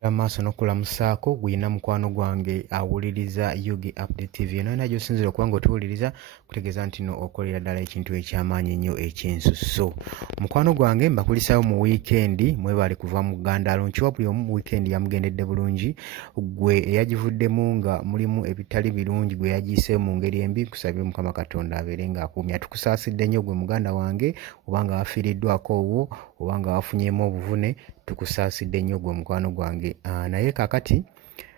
Amaaso n'okulamusaako gwina mukwano gwange awuliriza UG Update TV. Eno ena gy'osinzira okuba ng'otuwuliriza kutegeeza nti nno okolera ddala ekintu eky'amaanyi ennyo eky'ensusso. Mukwano gwange mbakulisayo mu wiikendi mwebale kuva mu ggandaalo nkiwa buli omu wiikendi yamugendedde bulungi. Gwe eyagivuddemu nga mulimu ebitali birungi gwe yagiyiseeyo mu ngeri embi kusabye Mukama Katonda abeere ng'akuumya. Tukusaasidde nnyo gwe muganda wange oba nga wafiiriddwako owwo oba nga wafunyeemu obuvune tukusaasidde nnyo gwe mukwano gwange. Naye kaakati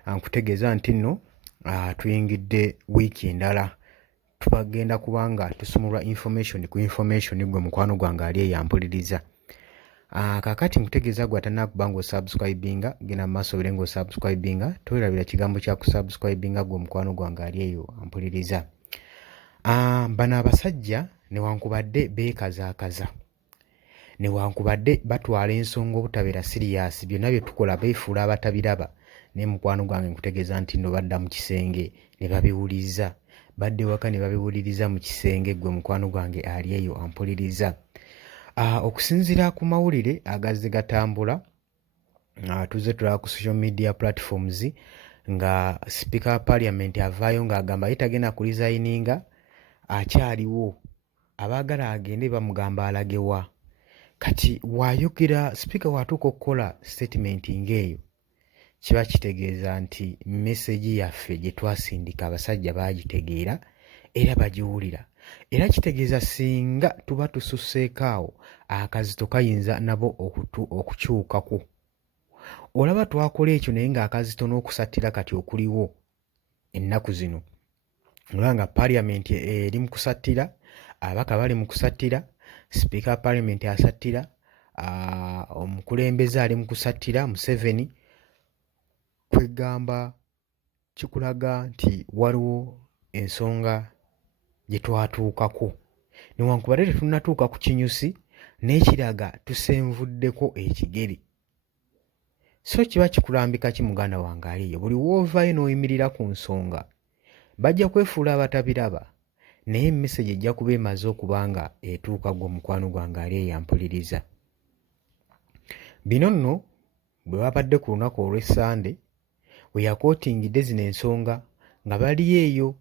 nkutegeeza nti nno tuyingidde wiiki endala tubagenda kubanga tusumulwa information ku information gwe mukwano gwange ali eyampuliriza. Kaakati nkutegeeza gwe atannakuba ng'osubscribinga genda mu maaso obere ng'osubscribinga tolerabira kigambo kya kusubscribinga gwe mukwano gwange ali eyo ampuliriza. Bano abasajja newankubadde beekazaakaza newankubadde batwala ensonga obutabeera siriyaasi byonna bye tukola beefuula abatabiraba naye mukwano gwange nkutegeeza nti nno badda mu kisenge ne babiwuliriza badde waka ne babiwuliriza mu kisenge gwe mukwano gwange ali eyo ampuliriza. Okusinziira ku mawulire agazze gatambula tuzze tulaba ku social media platforms nga Speaker wa Parliament avaayo ng'agamba ye tagenda ku resigninga akyaliwo abaagala agende bamugamba alagewa. Kati wayogera sipiika watuuka okukola statement ng'eyo kiba kitegeeza nti message yaffe gye twasindika abasajja baagitegeera era bagiwulira era kitegeeza singa tuba tususseeko awo akazito kayinza nabo okukyukako. Olaba twakola ekyo naye ng'akazito n'okusattira kati okuliwo ennaku zino olaba nga Parliament eri mu kusattira ababaka bali mu kusattira Sipiika wa Parliament asattira omukulembeze ali mu kusattira Museveni kwegamba kikulaga nti waliwo ensonga gye twatuukako newankubadde tetunnatuuka ku kinyusi n'ekiraga tusenvuddeko ekigere. So kiba kikulambika ki muganda wange ali eyo buli woovayo n'oyimirira ku nsonga bajja kwefuula abatabiraba naye emmesegi ejja kuba emaze okuba nga etuuka gwe mukwano gwange ali eyampuliriza. Bino nno bwe babadde ku lunaku olw'Essande we yakootingidde zino ensonga nga bali eyo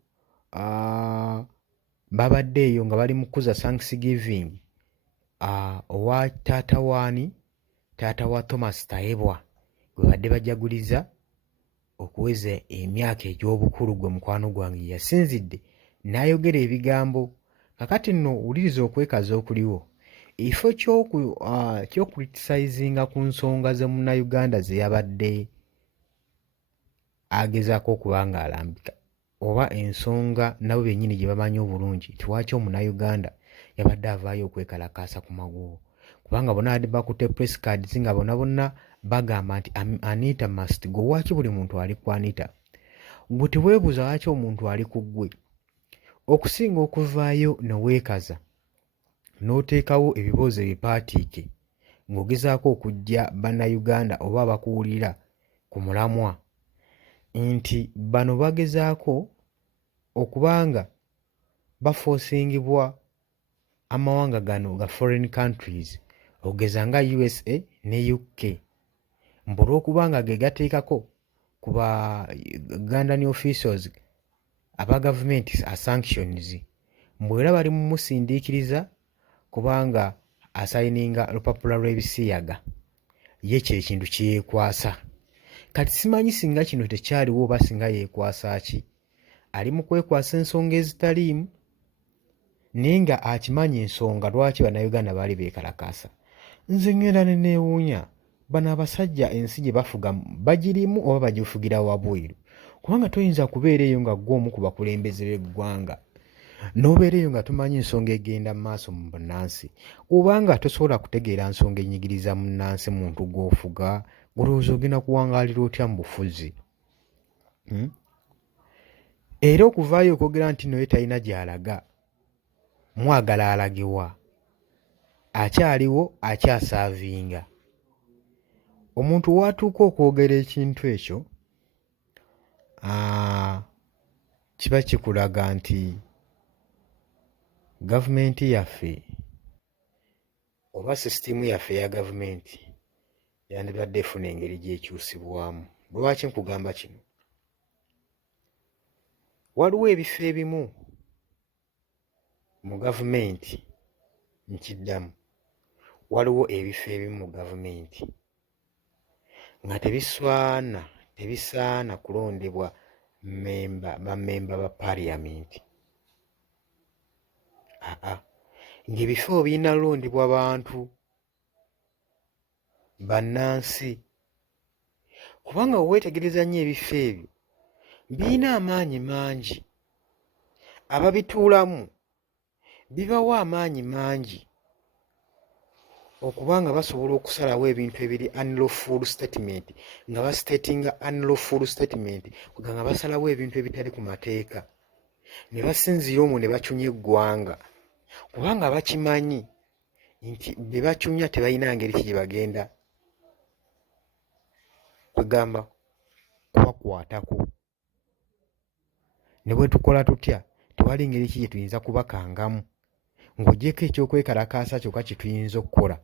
babadde eyo nga bali mu kuza Thanksgiving owa taata waani taata wa Thomas Tayebwa gwe badde bajaguliza okuweza emyaka egy'obukulu gwe mukwano gwange yasinzidde n'ayogera ebigambo. Kakati nno wuliriza okwekaza okuliwo ekifo ky'okuritisizinga ku nsonga ze munnayuganda ze yabadde agezaako okuba ng'alambika oba ensonga nabo bennyini gye bamanyi obulungi tiwaki omunnayuganda yabadde avaayo okwekalakaasa ku magubo kubanga bonna badde bakutte press cards nga bonna bagamba nti Anita must go. Waaki buli muntu ali ku Anita? Gwe teweebuuza lwaki omuntu ali ku ggwe okusinga okuvaayo ne weekaza n'oteekawo ebibuuzo ebipaatiike ng'ogezaako okuggya bannayuganda oba abakuwulira ku mulamwa nti bano bagezaako okubanga bafoosingibwa amawanga gano ga foreign countries okugeza nga USA ne UK mbu olw'okubanga ge gateekako ku ba Ugandan officials aba gavumenti sanctions mbwe era bali mu musindiikiriza kubanga asayininga lupapula lw'ebisiyaga ye kye kintu kyekwasa. Kati simanyi singa kino tekyaliwo oba singa yeekwasa ki ali mu kwekwasa ensonga ezitaliimu naye nga akimanyi ensonga lwaki bannayuganda baali beekalakaasa. Nze ngenda ne neewuunya bano abasajja ensi gye bafuga bagirimu oba bagifugira wabweru kubanga toyinza kubeera eyo nga ggwe omu ku bakulembeze b'eggwanga n'obeera eyo nga tumanyi ensonga egenda mu maaso mu bunnansi obanga tosobola kutegeera nsonga enyigiriza munnansi muntu gw'ofuga olowooza ogenda kuwangaalira otya mu bufuzi? Era okuvaayo okwogera nti noye talina gy'alaga mwagala alagewa akyaliwo akyasaavinga. Omuntu watuuka okwogera ekintu ekyo kiba kikulaga nti gavumenti yaffe oba sisitimu yaffe eya gavumenti yandibadde efuna engeri gy'ekyusibwamu. Lwaki nkugamba kino? Waliwo ebifo ebimu mu gavumenti, nkiddamu, waliwo ebifo ebimu mu gavumenti nga tebisaana kulondebwa bammemba ba paaliyamenti. Ng'ebifo birina londebwa bantu bannansi, kubanga weetegereza nnyo ebifo ebyo birina amaanyi mangi, ababituulamu bibawa amaanyi mangi okuba nga basobola okusalawo ebintu ebiri unlawful statement, nga bastatinga unlawful statement, nga basalawo ebintu ebitali ku mateeka, ne basinziira omwo ne bacunya eggwanga, kubanga bakimanyi nti be bacunya tebalina ngeri ki gye bagenda kwegamba kubakwatako. Ne bwe tukola tutya tewali ngeri ki gye tuyinza kubakangamu ng'oggyeko ekyokwekalakaasa kyokka kye tuyinza okukola.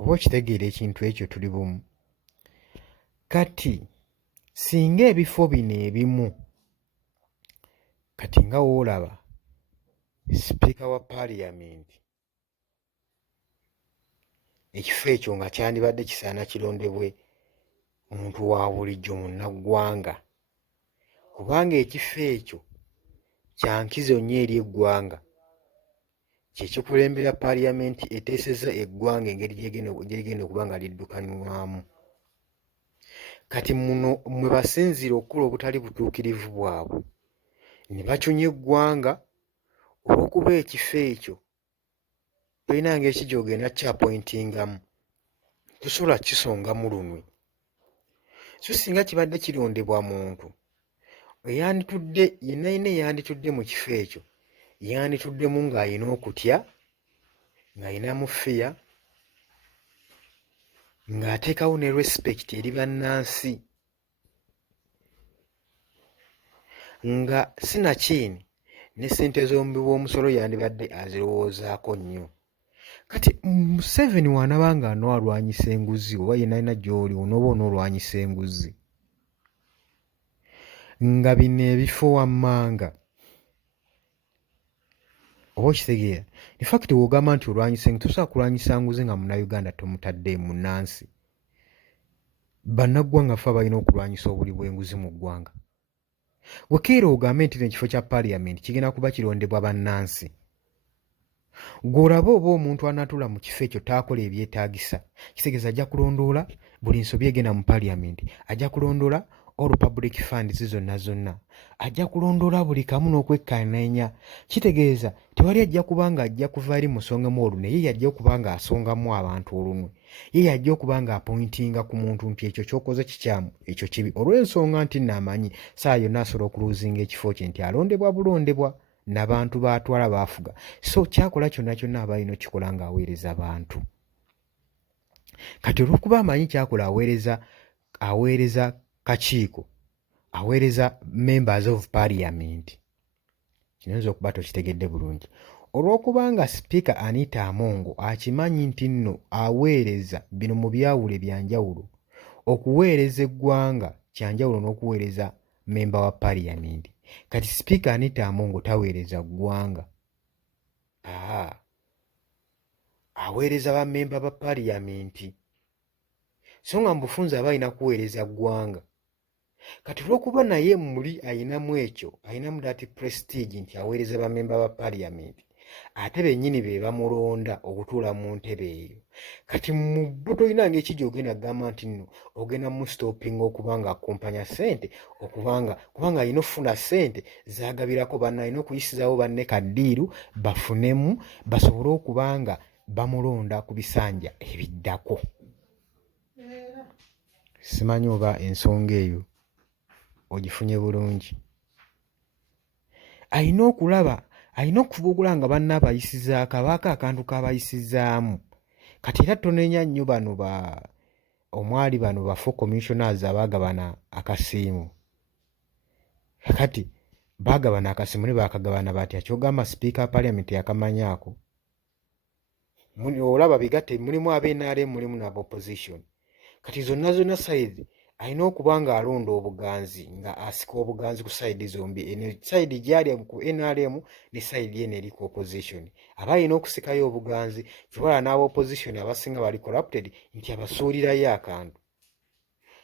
Oba okitegeera ekintu ekyo tuli bumu. Kati singa ebifo bino ebimu, kati nga woolaba sipiika wa paaliyamenti, ekifo ekyo nga kyandibadde kisaana kirondebwe muntu wa bulijjo munnaggwanga, kubanga ekifo ekyo kya nkizo nnyo eri eggwanga, kye kikulembera paaliyamenti eteeseza eggwanga engeri gy'erigenda okuba nga liddukanywamu. Kati muno mwe basinziira okukola obutali butuukirivu bwabwe, ne bacunya eggwanga olw'okuba ekifo ekyo tolina ngeri ki gy'ogenda kyapointingamu, tosobola kisongamu lunwe. So singa kibadde kirondebwa muntu eyanditudde yenna eyanditudde mu kifo ekyo yandituddemu ng'alina okutya, ng'alinamu fear, ng'ateekawo ne respect eri bannansi, nga sinakiini ne ssente z'omubi w'omusolo yandibadde azirowoozaako nnyo. Kati Museveni w'anaaba ng'anoalwanyisa enguzi, oba yenna alina gy'oli onooba onoolwanyisa enguzi, nga bino ebifo wammanga oba okitegeera. In fact w'ogamba nti olwanyisa enguzi, tosobola kulwanyisa nguzi nga munnayuganda tomutadde munnansi. Bannaggwanga ffe abalina okulwanyisa obuli bw'enguzi mu ggwanga. Wekeera ogambe nti ekifo kya paaliyamenti kigenda kuba kirondebwa bannansi, gw'olaba oba omuntu anaatula mu kifo ekyo taakola ebyetaagisa, kitegeeza ajja kulondoola buli nsobi egenda mu paaliyamenti, ajja kulondoola all public funds zonna, ajja kulondoola buli kamu n'okwekkaanya. Kitegeeza tewali ajja kuba nga ajja kuva eri musongamu olunwe, ye yajja okuba ng'asongamu abantu olunwe, ye yajja okuba ng'apointinga ku muntu nti ekyo ky'okoze kikyamu, ekyo kibi, olw'ensonga nti naamanyi saa yonna asobola okuluuzinga ekifo kye nti alondebwa bulondebwa n'abantu baatwala baafuga. So kyakola kyonna aba alina okikola ng'aweereza bantu. Kati olw'okuba amanyi kyakola aweereza kakiiko, aweereza members of parliament, kinayinza okuba tokitegedde bulungi. Olw'okuba nga sipiika Anita Among akimanyi nti nno aweereza bino mu byawulo ebyanjawulo, okuweereza eggwanga kyanjawulo n'okuweereza memba wa paaliyamenti. Kati sipiika Anita Among taweereza ggwanga, aweereza bammemba ba paaliyamenti, so nga mu bufunze aba alina kuweereza ggwanga. Kati olw'okuba naye muli ayinamu ekyo, ayinamu dati prestige nti aweereza bammemba ba paaliyamenti, ate bennyini be bamulonda okutuula mu ntebe eyo. Kati mu bo tolina ng'eki gy'ogenda kugamba nti nno ogenda mu stopping okuba nga akumpanya ssente, kubanga alina okufuna ssente z'agabirako banne, alina okuyisizawo banne kaddiiru bafunemu basobole okuba nga bamulonda ku bisanja ebiddako. Simanyi oba ensonga eyo ogifunye bulungi. Alina okulaba, alina okufuba okulaba nga banne abayisizaako, abaako akantu k'abayisizaamu. Kati era tonenya nnyo bano omwali bano ba4 commissioners abaagabana akasiimu. Kati baagabana akasiimu ne baakagabana batya? Kyogamba sipiika wa paaliyamenti yakamanyaako? olaba bigatte mulimu ab'NRM mulimu n'aba opposition kati zonna side alina okuba nga alonda obuganzi nga asika obuganzi ku side zombi eno side gyali ku NRM ne side yene eri ku opposition aba alina okusikayo obuganzi kibala n'aba opposition abasinga bali corrupted nti abasuulirayo akantu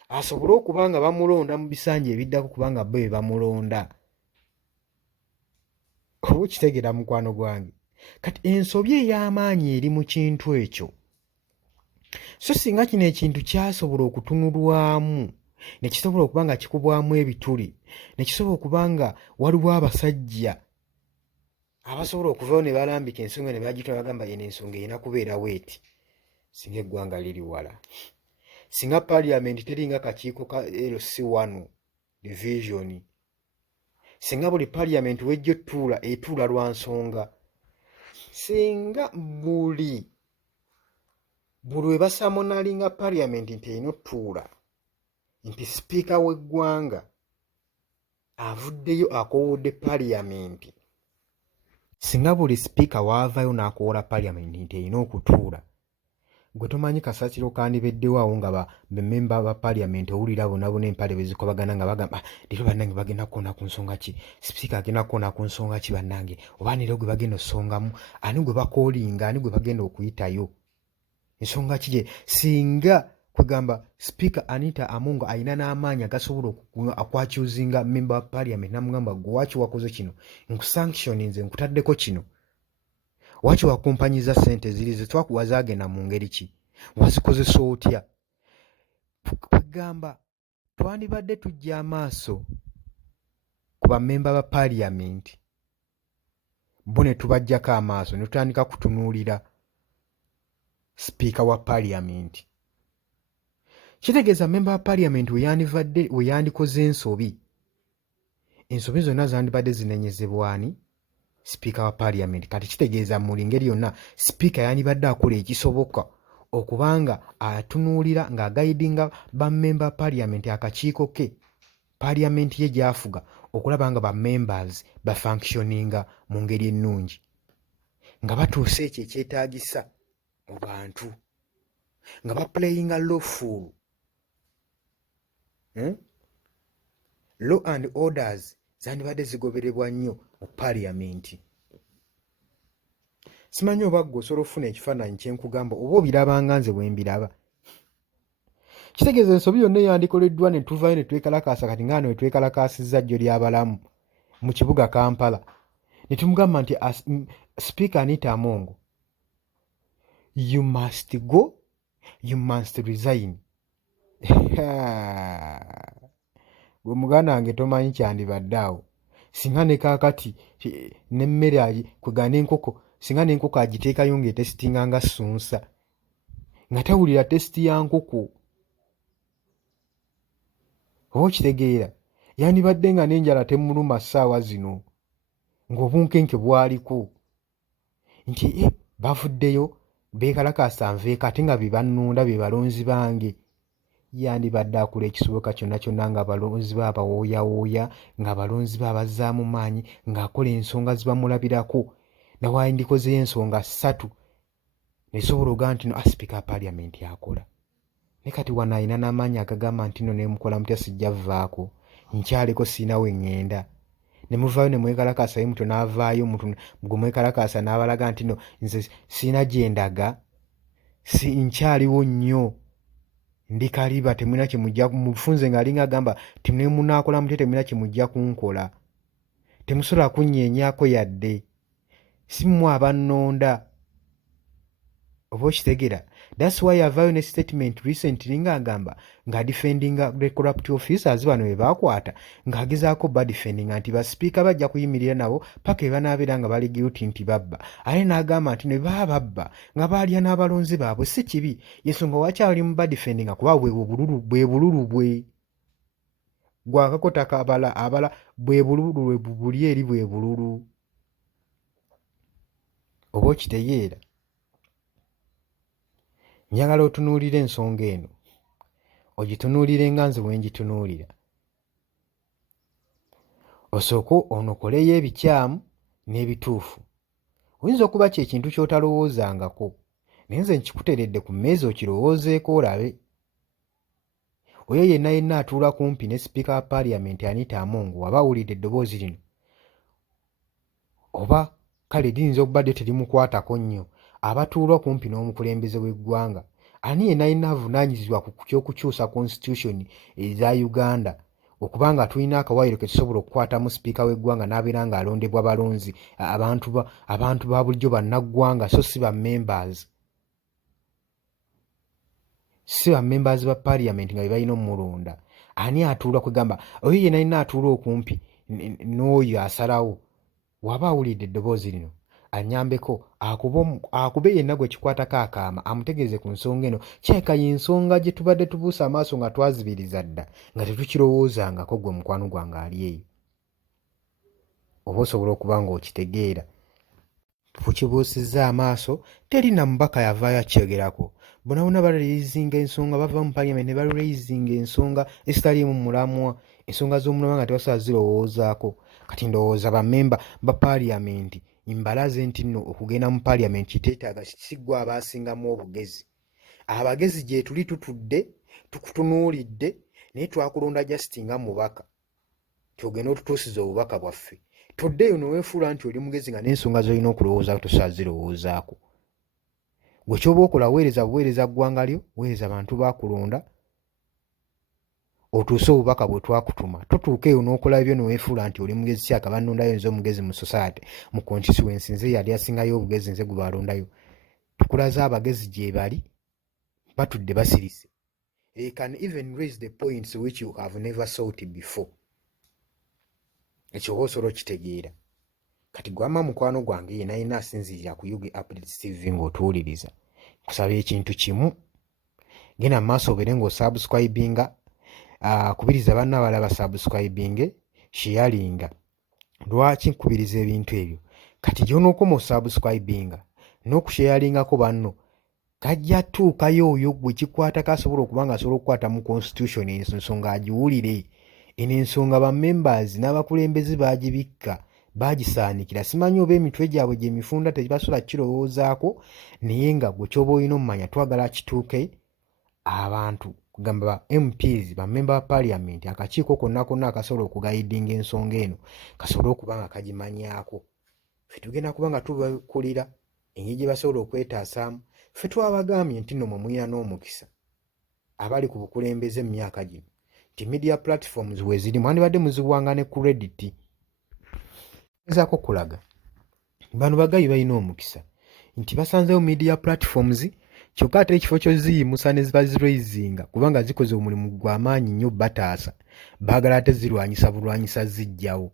asobole okuba nga bamulonda mu bisanja ebiddako kubanga bo be bamulonda oba okitegeera mukwano gwange kati ensobi ey'amaanyi eri mu kintu ekyo so singa kino ekintu kyasobola okutunulwamu ne kisobola okuba nga kikubwamu ebituli ne kisobola okuba nga waliwo abasajja abasobola okuvayo ne balambika ensonga ne bagitwala bagamba eno ensonga erina kubeerawo eti singa eggwanga liri wala singa parliament teringa kakiiko ka LC1 division singa buli parliament wejja etuula lwa nsonga singa buli we basamonalinga parliament nti erina otuula nti sipiika w'eggwanga avuddeyo akowodde parliament singa buli sipiika waavayo n'akoola parliament nti erina okutuula gwe tomanyi kasasiro kandibeddewo awo nga bememba ba parliament owulira bonna empale bezikobagana nga bagamba leero bannange bagenda kukoona ku nsonga ki sipiika agenda kukoona ku nsonga ki bannange oba neero gwe bagenda okusongamu ani gwe bakoolinga ani gwe bagenda okuyitayo ensonga ki singa kwegamba sipiika Anita Among alina n'amaanyi agasobola okwakyuzinga memba wa parliament namugamba gwe waki wakoze kino nkusanction nze nkutaddeko kino waki wakumpanyiza ssente ziri ze twakuwa zaagenda mu ngeri ki wazikozesa otya kwegamba twandibadde tujja amaaso ku bammemba ba parliament bo ne tubajjako amaaso ne tutandika kutunuulira sipiika wa parliament kitegeeza memba wa parliament we yandikoze ensobi zonna zandibadde zinenyezebwani sipiika wa parliament kati kitegeeza mu ngeri yonna sipiika yandibadde akola ekisoboka okubanga atunuulira ng'agayidinga bammemba parliament akakiiko ke parliament ye gy'afuga okulaba nga bammembers bafunctioninga mu ngeri ennungi nga batuusa ekyo ekyetaagisa mu bantu nga baplayinga lawful law and orders zandibadde zigobererwa nnyo mu parliament simanyi oba gwe osobola okufuna ekifaananyi kyenkugamba oba obirabanga nze bwe mbiraba kitegeeza ensobi yonna eyandikoleddwa ne tuvayo ne twekalakaasa kati nga ne twekalakaasizza jjo ly'abalamu mu kibuga Kampala ne tumugamba nti Speaker Anita Among you must go you must resign gwe muganda wange tomanyi kyandibadde awo singa ne kaakati n'emmere kwegana n'enkoko singa n'enkoko agiteekayo ng'etesitinga nga ssunsa nga tawulira tesiti ya nkoko oba okitegeera yandibadde nga n'enjala temuluma ssaawa zino ng'obunkenke bwaliko nti bavuddeyo beekalakaasa nveeko ate nga be bannunda be balonzi bange yandibadde akola ekisoboka kyonna kyonna nga abalonzi be abawooyawooya nga abalonzi be abazzaamu maanyi ng'akola ensonga zibamulabirako nawandikozeyo ensonga 3 nesobola ogaa nti no sipiika parliament akola ne kati wano alina n'amaanyi agagamba nti no nemukola mutya sijja vvaako nkyaleko siina we ŋŋenda ne muvaayo ne mwekalakaasa ye muto n'avaayo muntu gwe mwekalakaasa n'abalaga nti no nze siina gye ndaga nkyaliwo nnyo ndi kaliba temulina kyemujja mufunze ng'alinga agamba timunemunaakola mutya temulina kyemujja kunkola temusobola kunnyenyaako yadde simmwe abannonda oba okitegeera that's why avaayo ne statement recently ng'agamba ng'adefendinga the corrupt officers bano be baakwata ng'agezaako badefendinga nti basipiika bajja kuyimirira nabo paka be banaabeera nga bali guilty nti babba ate n'agamba nti ne baba babba nga baalya n'abalonzi baabwe si kibi yensonga wakyali mu badefendinga kuba bwe bululu bwe gwakakota abala bwe bululu buli eri bwe bululu oba okitegeera njagala otunuulira ensonga eno ogitunuulire nga nze bwe ngitunuulira osooke onokoleyo ebikyamu n'ebituufu oyinza okuba kyekintu ky'otalowoozangako naye nze nkikuteredde ku mmeezi okirowoozeeko olabe. Oyo yenna atuula kumpi ne sipiika wa paaliyamenti Anita Among waba awulidde eddoboozi lino? Oba kale liyinza okuba lyo terimukwatako nnyo, abatuulwa kumpi n'omukulembeze w'eggwanga. Ani yenna avunaanyizibwa ku ky'okukyusa constitution eza Uganda okuba nga tulina akawaayiro ke tusobola okukwatamu sipiika w'eggwanga n'abeera ng'alondebwa balonzi abantu ba bulijjo bannaggwanga so si bammembers. Si bammembers ba paaliyamenti nga be balina omulonda. Ani atuula kwegamba oyo yenna atuula okumpi n'oyo asalawo waba awulidde eddoboozi lino annyambeko akube yenna gwe kikwatako akaama amutegeeze ku nsonga eno. Kyeka y'ensonga gye tubadde tubuusa amaaso nga twazibiriza dda nga tetukirowoozangako gwe mukwano gwange ali eyo. Oba osobola okuba ng'okitegeera. Tukibuusizza amaaso teri na mubaka yavaayo akyogerako. Bonna balirayizinga ensonga bava mu paaliyamenti ne balirayizinga ensonga ezitaliimu mulamwa, ensonga z'omulamwa nga tebasobola zirowoozaako. Kati ndowooza bammemba ba paaliyamenti mbalaze nti nno okugenda mu paaliyamenti kiteetaaga kiggwa abaasingamu obugezi. Abagezi gye tuli tutudde tukutunuulidde naye twakulonda just nga mubaka tyogenda otutuusiza obubaka bwaffe. Toddeeyo neweefuula nti oli mugezi nga n'ensonga z'olina okulowoozaako tosobola zirowoozaako. Gwe ky'oba okola weereza buweereza ggwanga lyo, weereza bantu baakulonda otuuse obubaka bwe twakutuma. Totuuka eyo n'okola byo neweefuula nti oli mugezi kyaka bannondayo nze omugezi mu society mu constituency nze yali asingayo obugezi nze gwe balondayo. Tukulaze abagezi gye bali batudde basirise. They can even raise the points which you have never thought before. Ekyo oba osobola okitegeera. Kati gwama mukwano gwange yenna asinziirira ku UG Updates TV ng'otuwuliriza. Kusaba ekintu kimu. Genda mu maaso obeere ng'osubscribinga. Kubiriza banna abalala basubscribinge, sharinga. Lwaki nkubiriza ebintu ebyo? Kati gy'onookoma osubscribinga n'okusharringako banno kajja tuukayo oyo gwe kikwatako asobola okuba nga asobola okukwata mu constitution ensonga agiwulire. Eno ensonga bammembers n'abakulembeze baagibikka baagisaanikira. Simanyi oba emitwe gyabwe gye mifunda tebasobola kirowoozaako naye nga gwe ky'oba olina omumanya twagala kituuke abantu kugamba ba MPs bammemba ba paaliyamenti akakiiko konna akasobola okugayidinga ensonga eno kasobole okuba nga kagimanyaako. Ffe tugenda kuba nga tubakulira engeri gye basobola okwetaasaamu. Ffe twabagambye nti nno mwe mulina n'omukisa abali ku bukulembeze mu myaka gino nti media platforms we ziri mwandibadde muziwanga ne credit. Ngezaako kulaga bano bagabi balina omukisa nti basanzeewo media platforms kyokka ate ekifo ky'oziyimusa ne zibazirayizinga kubanga zikoze omulimu gw'amaanyi nnyo bataasa baagala ate zirwanyisa bulwanyisa zijjawo.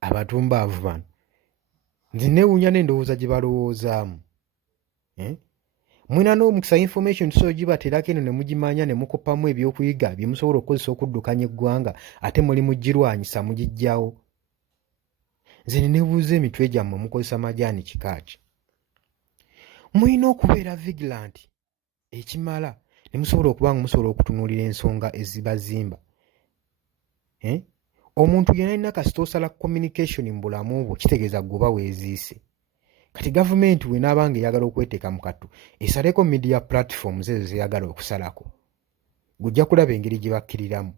Abatumbaavu bano nze neewuunya n'endowooza gye balowoozaamu. Mwina n'omukisa information tusobola gibateerako eno ne mugimanya ne mukoppamu ebyokuyiga bye musobola okukozesa okuddukanya eggwanga ate muli mugirwanyisa mugiggyawo. Nze ne neebuuza emitwe gyammwe mukozesa majaani kika ki? Mulina okubeera vigilant ekimala ne musobola okuba nga musobola okutunuulira ensonga ezibazimba. Omuntu yenna alina kasita osala communication mu bulamu bwo kitegeeza gwoba weeziise. Kati gavumenti bw'enaabanga eyagala okweteeka mu kattu esaleko media platforms ezo zeyagala okusalako. Gujja kulaba engeri gye bakkiriramu.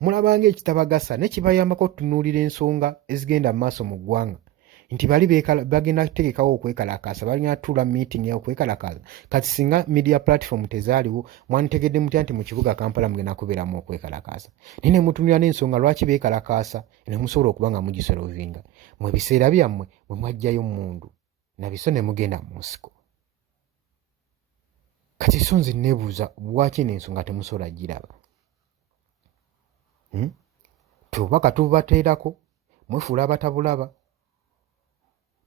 Mulabanga ekitabagasa ne kibayambako okutunuulira ensonga ezigenda mu maaso mu ggwanga. Nti bali bagenda kutegekawo okwekalakaasa balina tuula meeting ya okwekalakaasa. Kati singa media platform tezaaliwo mwanditegedde mutya nti mu kibuga Kampala mugenda kubeeramu okwekalakaasa. Naye ne mutunulira n'ensonga lwaki beekalakaasa ne musobola okuba nga mugisolovinga. Mu biseera byammwe mwe mwajjayo mundu nabiso ne mugenda mu nsiko. Kati so nze neebuuza lwaki n'ensonga temusobola giraba? Tubaka tubateerako mwefuula abatabulaba.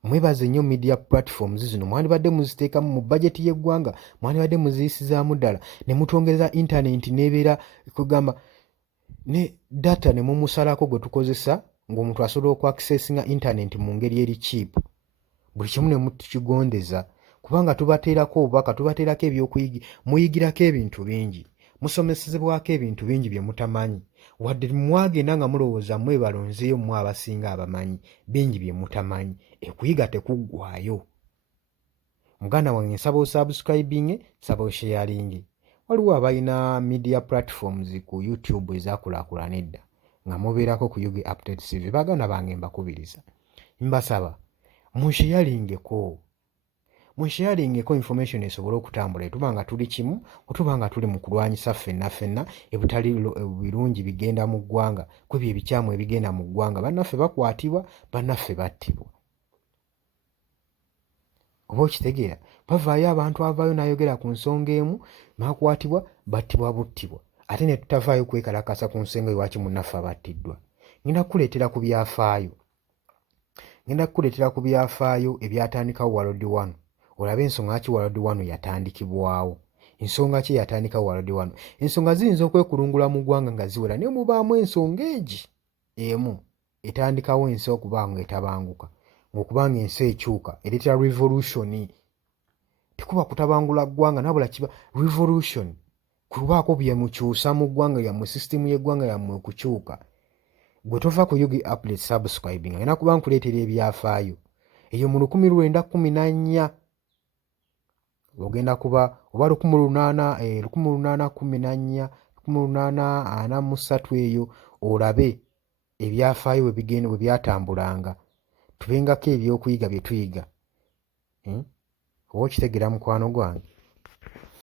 Mwebaze nnyo media platforms zino mwandibadde muziteekamu mu bajeti y'eggwanga mwandibadde muziyisizaamu ddala ne mutwongeza internet n'ebeera kugamba ne data ne mumusalako gwe tukozesa ng'omuntu asobola okwakisesinga internet mu ngeri eri cheap. Buli kimu ne mutukigondeza kubanga tubateerako obubaka tubateerako ebyokuyiga muyigirako ebintu bingi musomesezebwako ebintu bingi bye mutamanyi wadde mwagenda nga mulowooza mmwe balonzeeyo mmwe abasinga abamanyi bingi bye mutamanyi. Ekuyiga tekuggwaayo. muganda wange nsaba osubscribing, nsaba osharing. Waliwo abalina media platforms ku YouTube ezakulaakulana edda nga mubeerako ku Yugi Update TV. Baganda bange mbakubiriza, mbasaba munsharingeko information esobole okutambula, etuba nga tuli kimu, otuba nga tuli mu kulwanyisa ffenna ebitali birungi bigenda mu ggwanga, kwebyo ebikyamu ebigenda mu ggwanga. Bannaffe bakwatibwa, bannaffe battibwa. Oba okitegeera, bavaayo abantu avaayo n'ayogera ku nsonga emu, bakwatibwa, battibwa buttibwa, ate ne tutavaayo kwekalakasa ku nsonga lwaki munnaffe abattiddwa. Ngenda kukuleetera ku byafaayo ebyatandikawo World War I. Olabe ensonga ki World War I yatandikibwawo. Ensonga ki yatandikawo World War I? Ensonga ziyinza okwekulungula mu ggwanga nga ziwera, naye mubaamu ensonga emu etandikawo ensi okuba nga etabanguka, ng'okubanga ensi ekyuka ereetera revolution. Tekuba kutabangula ggwanga nabula kiba revolution, kubaako bye mukyusa mu ggwanga lyammwe, sisitemu y'eggwanga lyammwe okukyuka. Gwe tova ku Yugi Update subscribing, alina kuba nkuleetera ebyafaayo. Eyo mu 1914 ogenda kuba oba 1814 1843 eyo, olabe ebyafaayo bwe byatambulanga, tubengako ebyokuyiga bye tuyiga. Oba okitegeera mukwano gwange?